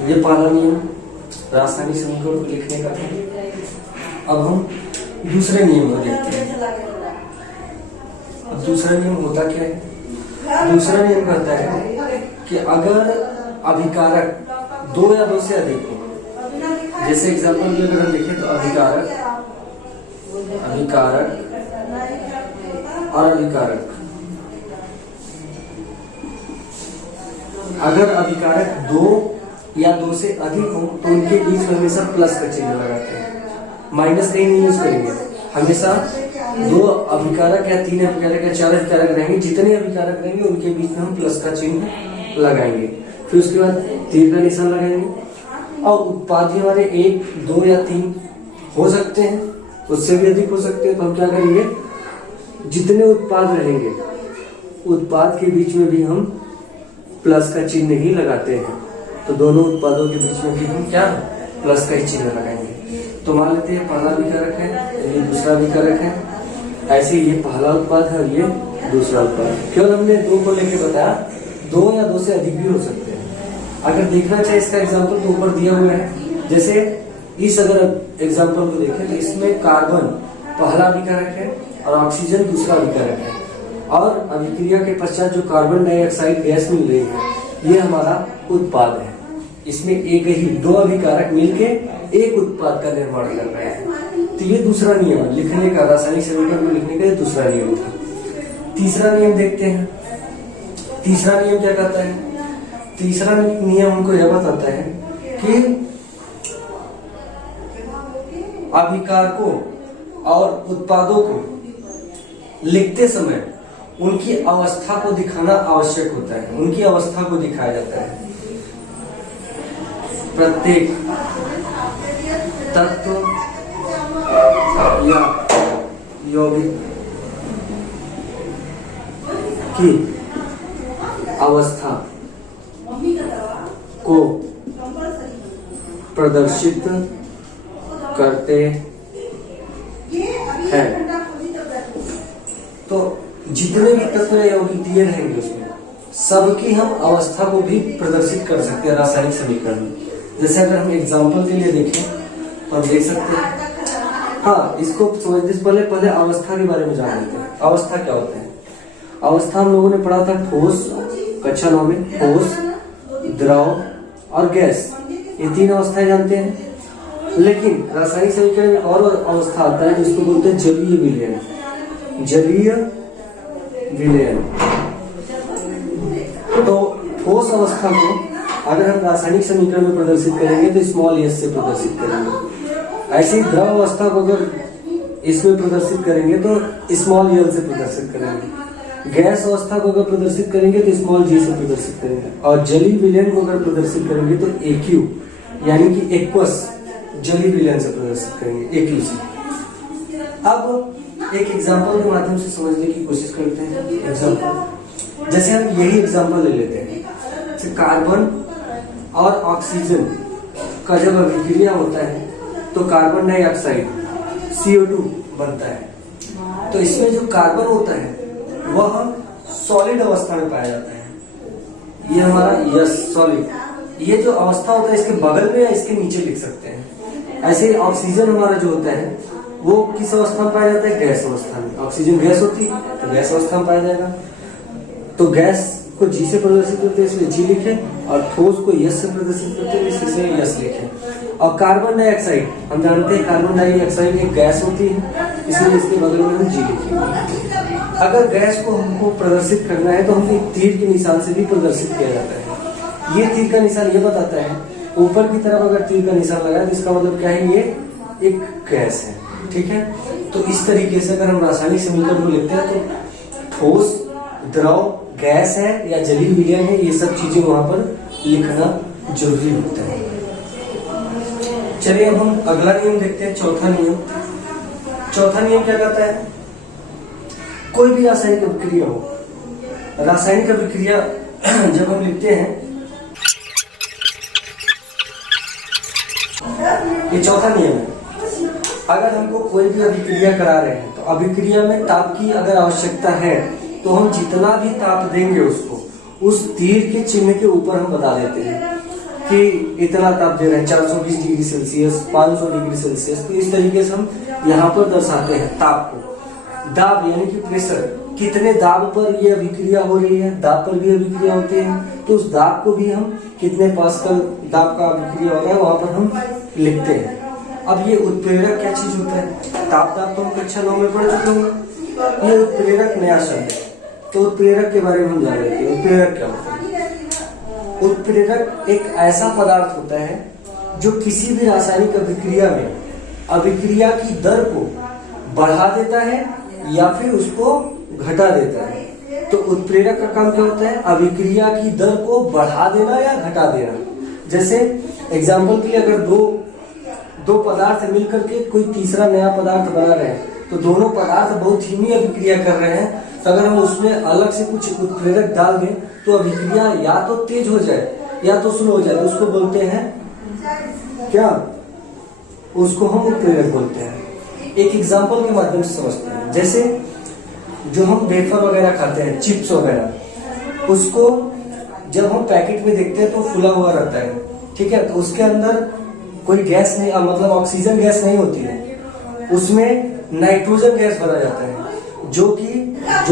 ये पहला नियम रासायनिक समीकरण को लिखने का था। अब हम दूसरे नियम को देखते हैं। अब दूसरा नियम होता क्या है? दूसरा नियम कहता है कि अगर अभिकारक दो या दो से अधिक हो, जैसे एग्जाम्पल में अगर हम लिखें तो अभिकारक और अभिकारक, अगर अभिकारक दो या दो से अधिक हो तो उनके बीच में हमेशा प्लस का चिन्ह लगाते हैं, माइनस कहीं नहीं यूज करेंगे। हमेशा दो अभिकारक या तीन अभिकारक या चार अभिकारक रहेंगे, जितने अभिकारक रहेंगे उनके बीच में हम प्लस का चिन्ह लगाएंगे। फिर उसके बाद तीर का निशान लगाएंगे। और उत्पाद हमारे एक, दो या तीन हो सकते हैं, उससे भी अधिक हो सकते हैं। तो हम क्या करेंगे, जितने उत्पाद रहेंगे उत्पाद के बीच में भी हम प्लस का चिन्ह ही लगाते हैं। तो दोनों उत्पादों के बीच में भी हम क्या प्लस का ही चिन्ह लगाएंगे। तो मान लेते हैं पहला विकारक है, ये दूसरा विकारक है, ऐसे ये पहला उत्पाद है और ये दूसरा उत्पाद है। केवल हमने दो को लेके बताया, दो या दो से अधिक भी हो सकते हैं। अगर देखना चाहे इसका एग्जाम्पल तो ऊपर दिया हुआ है। जैसे इस अगर एग्जाम्पल को देखें तो इसमें कार्बन पहला विकारक है और ऑक्सीजन दूसरा विकारक है, और अभिक्रिया के पश्चात जो कार्बन डाइऑक्साइड गैस मिल रही है ये हमारा उत्पाद है। इसमें एक ही दो अभिकारक मिलके एक उत्पाद का निर्माण कर रहे हैं। तो ये दूसरा नियम है लिखने का, रासायनिक समीकरण को लिखने का ये दूसरा नियम था। तीसरा नियम देखते हैं। तीसरा नियम क्या कहता है? तीसरा नियम हमको यह बताता है कि अभिकारकों और उत्पादों को लिखते समय उनकी अवस्था को दिखाना आवश्यक होता है। उनकी अवस्था को दिखाया जाता है। प्रत्येक तत्व या यौगिक की अवस्था को प्रदर्शित करते हैं। तो जितने भी तत्व या यौगिक दिए रहेंगे उसमें सबकी हम अवस्था को भी प्रदर्शित कर सकते हैं रासायनिक समीकरण में। जैसे अगर हम एग्जाम्पल के लिए देखें तो हम देख सकते हैं। हाँ, इसको समझने से पहले अवस्था के बारे में जान लेते हैं। अवस्था क्या होता है? अवस्था हम लोगों ने पढ़ा था ठोस, कक्षा 9 में ठोस, द्रव और गैस, ये तीन अवस्थाएं जानते हैं। लेकिन रासायनिक समीकरण में और अवस्था आता है जिसको बोलते हैं जलीय विलयन। जलीय विलयन। तो ठोस अवस्था को अगर हम रासायनिक समीकरण में प्रदर्शित करेंगे तो स्मॉल एस से प्रदर्शित करेंगे। ऐसे ही द्रव अवस्था को अगर इसमें प्रदर्शित करेंगे तो स्मॉल एल से प्रदर्शित करेंगे। गैस अवस्था को अगर प्रदर्शित करेंगे तो स्मॉल जी से प्रदर्शित करेंगे। और जलीय विलयन को अगर प्रदर्शित करेंगे तो एक्यू यानी कि एक्वस जलीय विलयन से प्रदर्शित करेंगे, एक्यू से। अब एक एग्जाम्पल के माध्यम से समझने की कोशिश करते हैं। एग्जाम्पल जैसे हम यही एग्जाम्पल ले लेते हैं। जैसे कार्बन और ऑक्सीजन का जब अभिक्रिया होता है तो कार्बन डाइऑक्साइड CO2 बनता है। तो इसमें जो कार्बन होता है वह सॉलिड अवस्था में पाया जाता है। ये हमारा यस सॉलिड। ये जो अवस्था होता है इसके बगल में या इसके नीचे लिख सकते हैं। ऐसे ऑक्सीजन हमारा जो होता है वो किस अवस्था में पाया जाता है? गैस अवस्था में। ऑक्सीजन गैस होती है तो गैस अवस्था में पाया जाएगा। तो गैस को जी से प्रदर्शित करते हैं इसलिए जी लिखे, और ठोस को यस से प्रदर्शित करते हैं इसलिए यस लिखे। और कार्बन डाइऑक्साइड हम जानते हैं कार्बन डाइऑक्साइड एक गैस होती है इसलिए इसके बगल में हम जी लिखेंगे। अगर गैस को हमको प्रदर्शित करना है तो हम एक तीर के निशान से भी प्रदर्शित किया जाता है। ये तीर का निशान ये बताता है, ऊपर की तरफ अगर तीर का निशान लगाए तो इसका मतलब क्या है? ये एक गैस है। ठीक है। तो इस तरीके से अगर हम रासायनिक समीकरण को लिखते हैं तो ठोस, द्रव, गैस है या जलीय विलयन है, ये सब चीजें वहां पर लिखना जरूरी होता है। चलिए अब हम अगला नियम देखते हैं, चौथा नियम। चौथा नियम क्या कहता है? कोई भी रासायनिक अभिक्रिया हो, रासायनिक अभिक्रिया जब हम लिखते हैं, ये चौथा नियम है। अगर हमको कोई भी अभिक्रिया करा रहे हैं तो अभिक्रिया में ताप की अगर आवश्यकता है तो हम जितना भी ताप देंगे उसको उस तीर के चिन्ह के ऊपर हम बता देते हैं। कि इतना ताप दे रहे हैं 420 डिग्री सेल्सियस, 500 डिग्री सेल्सियस। तो इस तरीके से हम यहाँ पर दर्शाते हैं ताप को। दाब यानी कि प्रेशर, कितने दाब पर ये अभिक्रिया हो रही है, दाब पर भी अभिक्रिया होती है, तो उस दाब को भी हम कितने पास्कल दाब का अभिक्रिया हो रहा है वहां पर हम लिखते हैं। अब ये उत्प्रेरक क्या चीज होता है, ताप तो हम कक्षा 9 में पढ़ चुके होंगे। ये उत्प्रेरक नया शब्द है, तो उत्प्रेरक के बारे में हम जान लेते हैं। उत्प्रेरक क्या होता है? उत्प्रेरक एक ऐसा पदार्थ होता है जो किसी भी रासायनिक अभिक्रिया में अभिक्रिया की दर को बढ़ा देता है या फिर उसको घटा देता है। तो उत्प्रेरक का काम क्या होता है? अभिक्रिया की दर को बढ़ा देना या घटा देना। जैसे एग्जाम्पल के लिए अगर दो पदार्थ मिलकर के कोई तीसरा नया पदार्थ बना रहे हैं, तो दोनों पदार्थ बहुत धीमी अभिक्रिया कर रहे हैं, तो अगर हम उसमें अलग से कुछ उत्प्रेरक डाल दें तो अभिक्रिया या तो तेज हो जाए या तो स्लो हो जाए, तो उसको बोलते हैं क्या? उसको हम उत्प्रेरक बोलते हैं। एक एग्जाम्पल के माध्यम से समझते हैं। जैसे जो हम वेफर वगैरह खाते हैं, चिप्स वगैरह, उसको जब हम पैकेट में देखते हैं तो फुला हुआ रहता है, ठीक है, तो उसके अंदर कोई गैस नहीं, मतलब ऑक्सीजन गैस नहीं होती है, उसमें नाइट्रोजन गैस भरा जाता है, जो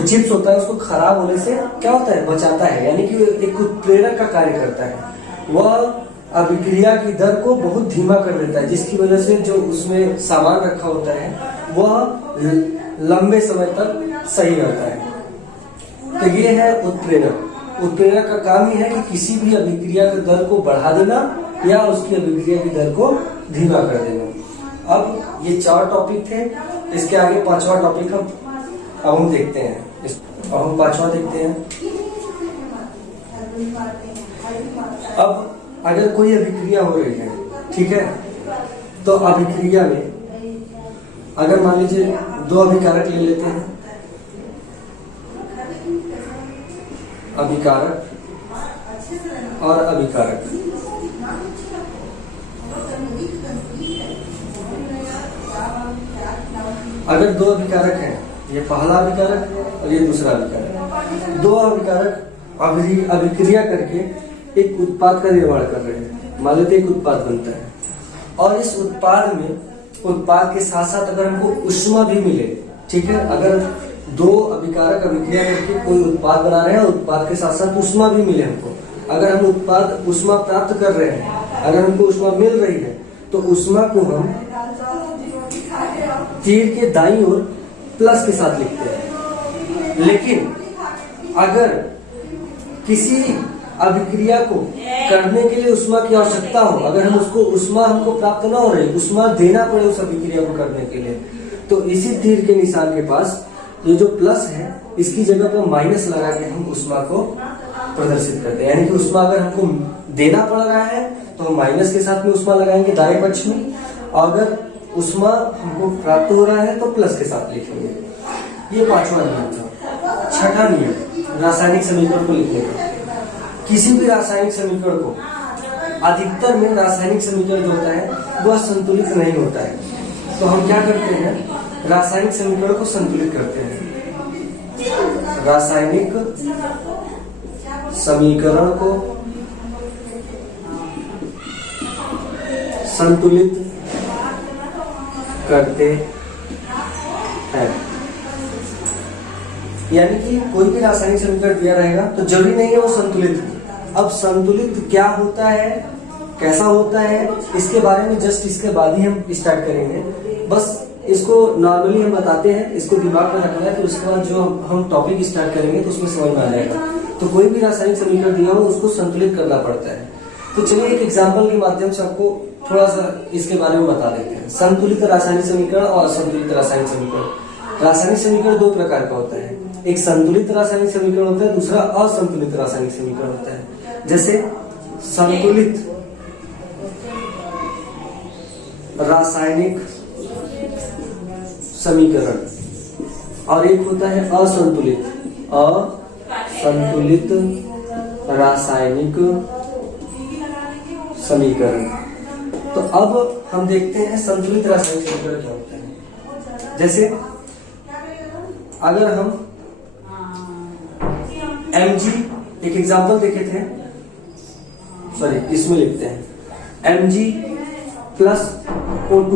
चिप्स होता है उसको खराब होने से क्या होता है? बचाता है, यानी कि एक उत्प्रेरक का कार्य करता है। वह अभिक्रिया की दर को बहुत धीमा कर देता है, जिसकी वजह से जो उसमें सामान रखा होता है वह लंबे समय तक सही रहता है। तो ये है उत्प्रेरक। उत्प्रेरक का काम ही है कि किसी भी अभिक्रिया की दर को बढ़ा देना या उसकी अभिक्रिया की दर को धीमा कर देना। अब ये 4 टॉपिक थे, इसके आगे 5वां टॉपिक अब हम देखते हैं। अब हम 5वां देखते हैं। अब अगर कोई अभिक्रिया हो रही है, ठीक है, तो अभिक्रिया में अगर मान लीजिए 2 अभिकारक ले लेते हैं, अभिकारक और अभिकारक। अगर 2 अभिकारक हैं, ये पहला अभिकारक और ये दूसरा अभिकारक, 2 अभिकारक अभिक्रिया करके एक उत्पाद का निर्माण कर रहे हैं। मान लेते एक उत्पाद बनता है और इस उत्पाद के साथ साथ अगर हमको ऊष्मा भी मिले, ठीक है, अगर 2 अभिकारक अभिक्रिया करके कोई उत्पाद बना रहे हैं, उत्पाद के साथ साथ ऊष्मा भी मिले हमको, अगर हम उत्पाद ऊष्मा प्राप्त कर रहे हैं, अगर हमको ऊष्मा मिल रही है, तो ऊष्मा को हम तीर के दाईं ओर प्लस के साथ लिखते हैं। लेकिन अगर किसी अभिक्रिया को करने के लिए ऊष्मा की आवश्यकता हो, अगर हम उसको ऊष्मा हमको प्राप्त ना हो रही, ऊष्मा देना पड़े उस अभिक्रिया को करने के लिए, तो इसी तीर के निशान के पास ये जो प्लस है, इसकी जगह पर माइनस लगा के हम ऊष्मा को प्रदर्शित करते हैं। यानी कि ऊष्मा अगर हमको देना पड़ रहा है तो हम माइनस के साथ में ऊष्मा लगाएंगे दाएं पक्ष में, और अगर ऊष्मा हमको प्राप्त हो रहा है तो प्लस के साथ लिखेंगे। ये 5वां नियम था। 6ठा नियम रासायनिक समीकरण को लिखने का। किसी भी रासायनिक समीकरण को, अधिकतर में रासायनिक समीकरण जो होता है वह संतुलित नहीं होता है, तो हम क्या करते हैं? रासायनिक समीकरण को संतुलित करते हैं। रासायनिक समीकरण को संतुलित करते हैं। यानी कि कोई भी रासायनिक समीकरण दिया रहेगा तो जरूरी नहीं है वो संतुलित हो। अब संतुलित क्या होता है, कैसा होता है, इसके बारे में जस्ट इसके बाद ही हम स्टार्ट करेंगे। बस इसको नॉर्मली हम बताते हैं, इसको दिमाग में रखना है, तो उसके बाद जो हम टॉपिक स्टार्ट करेंगे तो उसमें समझ में आ जाएगा। तो कोई भी रासायनिक समीकरण दिया हो उसको संतुलित करना पड़ता है। तो चलिए एक एग्जाम्पल के माध्यम से आपको थोड़ा सा इसके बारे में बता देते हैं। संतुलित रासायनिक समीकरण और असंतुलित रासायनिक समीकरण। रासायनिक समीकरण 2 प्रकार का होता है, एक संतुलित रासायनिक समीकरण होता है, दूसरा असंतुलित रासायनिक समीकरण होता है। जैसे संतुलित रासायनिक समीकरण और एक होता है असंतुलित रासायनिक समीकरण। तो अब हम देखते हैं संतुलित रासायनिक समीकरण क्या होता है। जैसे अगर हम Mg, एक एग्जांपल देखे थे, सॉरी इसमें लिखते हैं Mg+O2।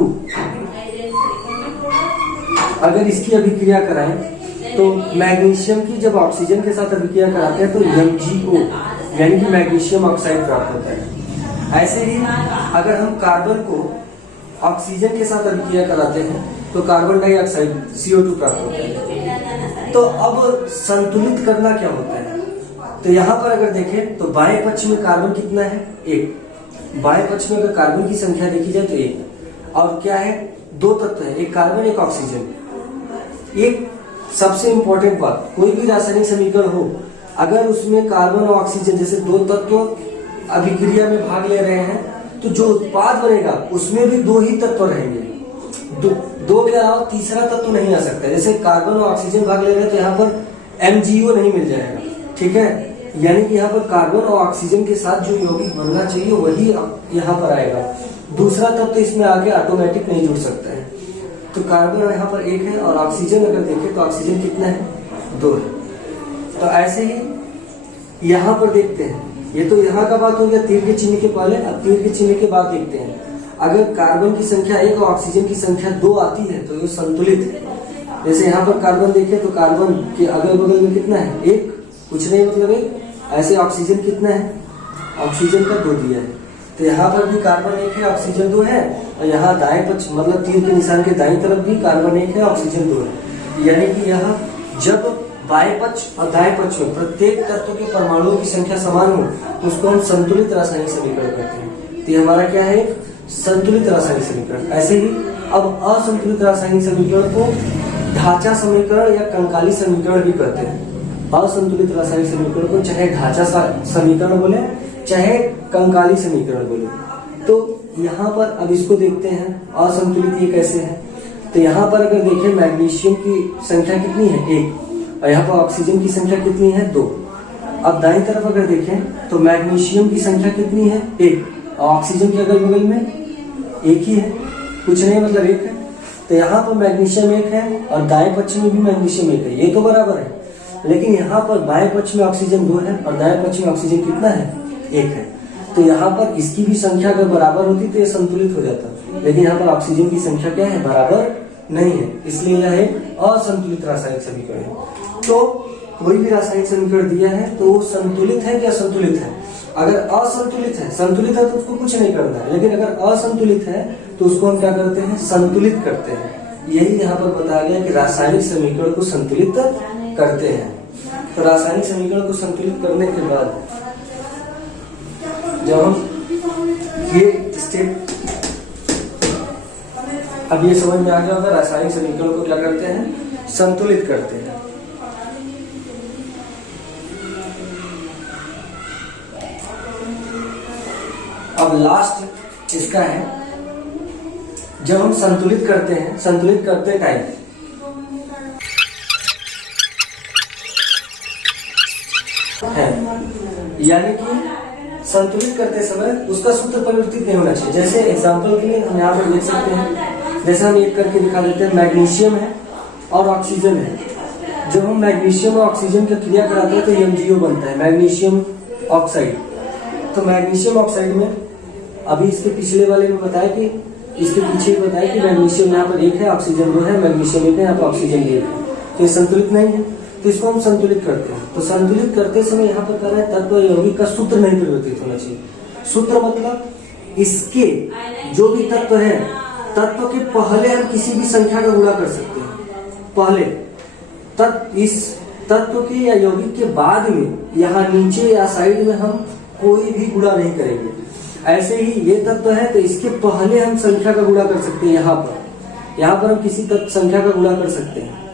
अगर इसकी अभिक्रिया कराएं तो मैग्नीशियम की जब ऑक्सीजन के साथ अभिक्रिया कराते हैं तो MgO यानी कि मैग्नीशियम ऑक्साइड प्राप्त होता है। ऐसे ही अगर हम कार्बन को ऑक्सीजन के साथ अभिक्रिया कराते हैं तो कार्बन डाइऑक्साइड CO2 प्राप्त होता है। तो अब संतुलित करना क्या होता है, तो यहाँ पर अगर देखें तो बाएं पक्ष में कार्बन कितना है, 1। बाएं पक्ष में अगर कार्बन की संख्या देखी जाए तो 1, और क्या है, 2 तत्व है, एक कार्बन एक ऑक्सीजन। एक सबसे इंपॉर्टेंट बात, कोई भी रासायनिक समीकरण हो अगर उसमें कार्बन और ऑक्सीजन जैसे 2 तत्व अभिक्रिया में भाग ले रहे हैं तो जो उत्पाद बनेगा उसमें भी 2 ही तत्व रहेंगे, दो के अलावा तीसरा तत्व नहीं आ सकता। जैसे कार्बन और ऑक्सीजन भाग ले रहे हैं तो यहाँ पर MgO नहीं मिल जाएगा, ठीक है, यानी कि यहाँ पर कार्बन और ऑक्सीजन के साथ जो यौगिक बनना चाहिए वही यहाँ पर आएगा, दूसरा तत्व इसमें आगे ऑटोमेटिक नहीं जुड़ सकता है। तो कार्बन यहाँ पर 1 है और ऑक्सीजन अगर देखें तो ऑक्सीजन कितना है, 2 है। तो ऐसे ही यहाँ पर देखते हैं, ये तो यहाँ का बात हो गया तीर के चिन्ह के पहले। अब तीर के चिन्ह के बाद देखते हैं, अगर कार्बन की संख्या 1 और ऑक्सीजन की संख्या 2 आती है तो ये संतुलित है। जैसे यहाँ पर कार्बन देखें तो कार्बन के अगल बगल में कितना है, 1, कुछ नहीं मतलब 1। ऐसे ऑक्सीजन कितना है, ऑक्सीजन का 2 दिया है, तो यहाँ पर भी कार्बन 1 है ऑक्सीजन 2 है, और यहाँ दाएं पक्ष मतलब तीर के निशान के दाईं तरफ भी कार्बन 1 है ऑक्सीजन 2 है। यानी कि यहाँ जब बाएं पक्ष और दाएं पक्ष में प्रत्येक तत्व के परमाणुओं की संख्या समान हो तो उसको हम संतुलित रासायनिक समीकरण कहते हैं। तो ये हमारा क्या है, एक संतुलित रासायनिक समीकरण। ऐसे ही अब असंतुलित रासायनिक समीकरण को ढांचा समीकरण या कंकाली समीकरण भी कहते हैं। असंतुलित रासायनिक समीकरण को चाहे ढांचा समीकरण बोले चाहे कंकाली समीकरण बोले। तो यहाँ पर अब इसको देखते हैं असंतुलित ये कैसे है। तो यहाँ पर अगर देखें मैग्नीशियम की संख्या कितनी है, 1, और यहाँ पर ऑक्सीजन की संख्या कितनी है, 2। अब दाईं तरफ अगर देखें तो मैग्नीशियम की संख्या कितनी है, 1, और ऑक्सीजन के अगल बगल में 1 ही है, कुछ नहीं मतलब 1 है। तो यहाँ पर मैग्नीशियम 1 है और दाएं पक्ष में भी मैग्नीशियम 1 है, ये तो बराबर है। लेकिन यहाँ पर बाएं पक्ष में ऑक्सीजन 2 है और दाएं पक्ष में ऑक्सीजन कितना है, 1 है। तो यहाँ पर इसकी भी संख्या अगर बराबर होती तो ये संतुलित हो जाता, लेकिन यहाँ पर ऑक्सीजन की संख्या क्या है, बराबर नहीं है, इसलिए यह एक असंतुलित रासायनिक समीकरण है। तो कोई भी रासायनिक समीकरण दिया है तो वो संतुलित है कि असंतुलित है। अगर असंतुलित है, संतुलित है तो उसको कुछ नहीं करना है, लेकिन अगर असंतुलित है तो उसको हम क्या करते हैं, संतुलित करते हैं। यही यहाँ पर बताया गया कि रासायनिक समीकरण को संतुलित करते हैं। तो रासायनिक समीकरण को संतुलित करने के बाद जब हम ये स्टेप, अब ये समझ में आ गया होगा, रासायनिक समीकरण को क्या करते हैं, संतुलित करते हैं। अब लास्ट इसका है, जब हम संतुलित करते हैं, संतुलित करते टाइम है, यानी कि संतुलित करते समय उसका सूत्र परिवर्तित नहीं होना चाहिए। जैसे एग्जांपल के लिए हम यहाँ पर देख सकते हैं, जैसे हम एक करके दिखा देते हैं, मैग्नीशियम है और ऑक्सीजन है। जब हम मैग्नीशियम और ऑक्सीजन की क्रिया कराते हैं तो MgO बनता है, मैग्नीशियम ऑक्साइड। तो मैग्नीशियम ऑक्साइड में अभी इसके पिछले वाले में बताया कि इसके पीछे बताया कि मैग्नीशियम यहाँ पर 1 है, ऑक्सीजन 2 है, मैग्नीशियम 1 है, यहाँ पर ऑक्सीजन 1 है, तो ये संतुलित नहीं है। तो इसको हम संतुलित करते हैं। तो संतुलित करते समय यहाँ पर कह रहे हैं तत्व यौगिक का सूत्र नहीं परिवर्तित होना चाहिए। सूत्र मतलब इसके जो भी तत्व है, तत्व के पहले हम किसी भी संख्या का गुणा कर सकते हैं। पहले इस तत्व के या यौगिक के बाद में यहाँ नीचे या साइड में हम कोई भी गुणा नहीं करेंगे। ऐसे ही ये तत्व है तो इसके पहले हम संख्या का गुणा कर सकते हैं। यहाँ पर हम किसी तत्व संख्या का गुणा कर सकते हैं,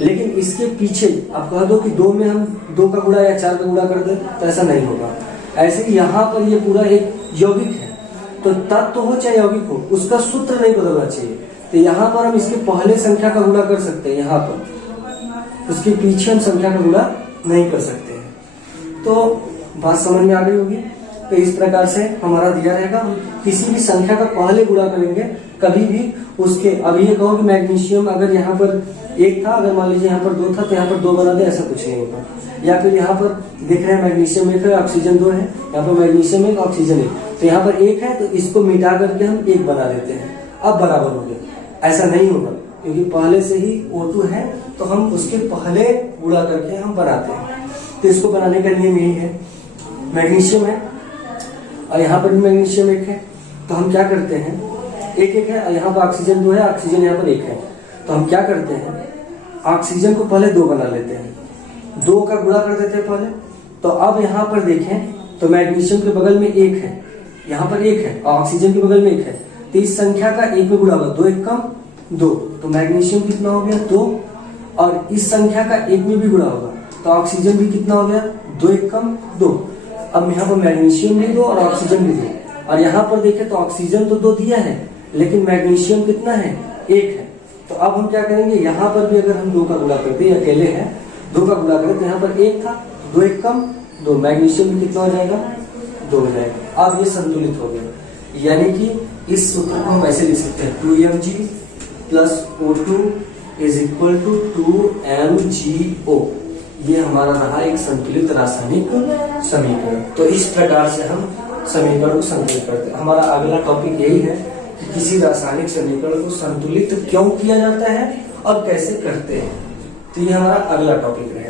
लेकिन इसके पीछे आप कह दो कि 2 में हम 2 का गुणा या 4 का गुणा कर दे तो ऐसा नहीं होगा। ऐसे ही यहाँ पर ये पूरा एक यौगिक है, तो तत्व हो चाहे यौगिक हो, उसका सूत्र नहीं बदलना चाहिए। तो यहाँ पर हम इसके पहले संख्या का गुणा कर सकते हैं, यहाँ पर उसके पीछे हम संख्या का गुणा नहीं कर सकते हैं। तो बात समझ में आ गई होगी। तो इस प्रकार से हमारा दिया रहेगा, हम किसी भी संख्या का पहले गुणा करेंगे कभी भी उसके। अब ये कहो कि मैग्नीशियम अगर यहाँ पर एक था, अगर मान लीजिए यहाँ पर 2 था तो यहाँ पर 2 बना दे, ऐसा कुछ नहीं होगा। या फिर यहाँ पर देख रहे हैं मैग्नीशियम 1 है, ऑक्सीजन 2 है, यहाँ पर मैग्नीशियम 1 ऑक्सीजन 1, तो यहाँ पर 1 है तो इसको मिटा करके हम 1 बना देते हैं, अब बराबर हो गया। ऐसा नहीं होगा क्योंकि पहले से ही O2 है तो हम उसके पहले गुणा करके हम बनाते हैं। तो इसको बनाने का नियम यही है, मैग्नीशियम है और यहाँ पर भी मैग्नीशियम 1 है, तो हम क्या करते हैं, 1 है, यहाँ पर ऑक्सीजन 2 है, ऑक्सीजन यहाँ पर 1 है, तो हम क्या करते हैं, ऑक्सीजन को पहले 2 बना लेते हैं, 2 का गुणा कर देते हैं पहले। तो अब यहाँ पर देखें तो मैग्नीशियम के बगल में 1 है, यहाँ पर 1 है और ऑक्सीजन के बगल में 1 है, तो इस संख्या का 1 में गुणा होगा, 2 1 कम 2, तो मैग्नीशियम कितना हो गया 2, और इस संख्या का 1 में भी गुणा होगा तो ऑक्सीजन भी कितना हो गया 2 1 कम 2। अब यहाँ पर मैग्नीशियम भी 2 और ऑक्सीजन भी 2, और यहाँ पर देखें तो ऑक्सीजन तो 2 दिया है लेकिन मैग्नीशियम कितना है 1 है। तो अब हम क्या करेंगे, यहाँ पर भी अगर हम 2 का गुणा करते हैं, अकेले हैं 2 का गुणा करें तो यहाँ पर 1 था, 2 1 कम 2, मैग्नीशियम भी कितना हो जाएगा 2 हो जाएगा। अब ये संतुलित हो गया, यानी कि इस सूत्र को हम ऐसे लिख सकते हैं 2Mg plus O2 is equal to 2MgO। ये हमारा रहा एक संतुलित रासायनिक समीकरण। तो इस प्रकार से हम समीकरण को संतुलित करते हैं। हमारा अगला टॉपिक यही है कि किसी रासायनिक समीकरण को संतुलित क्यों किया जाता है और कैसे करते हैं। तो ये हमारा अगला टॉपिक है।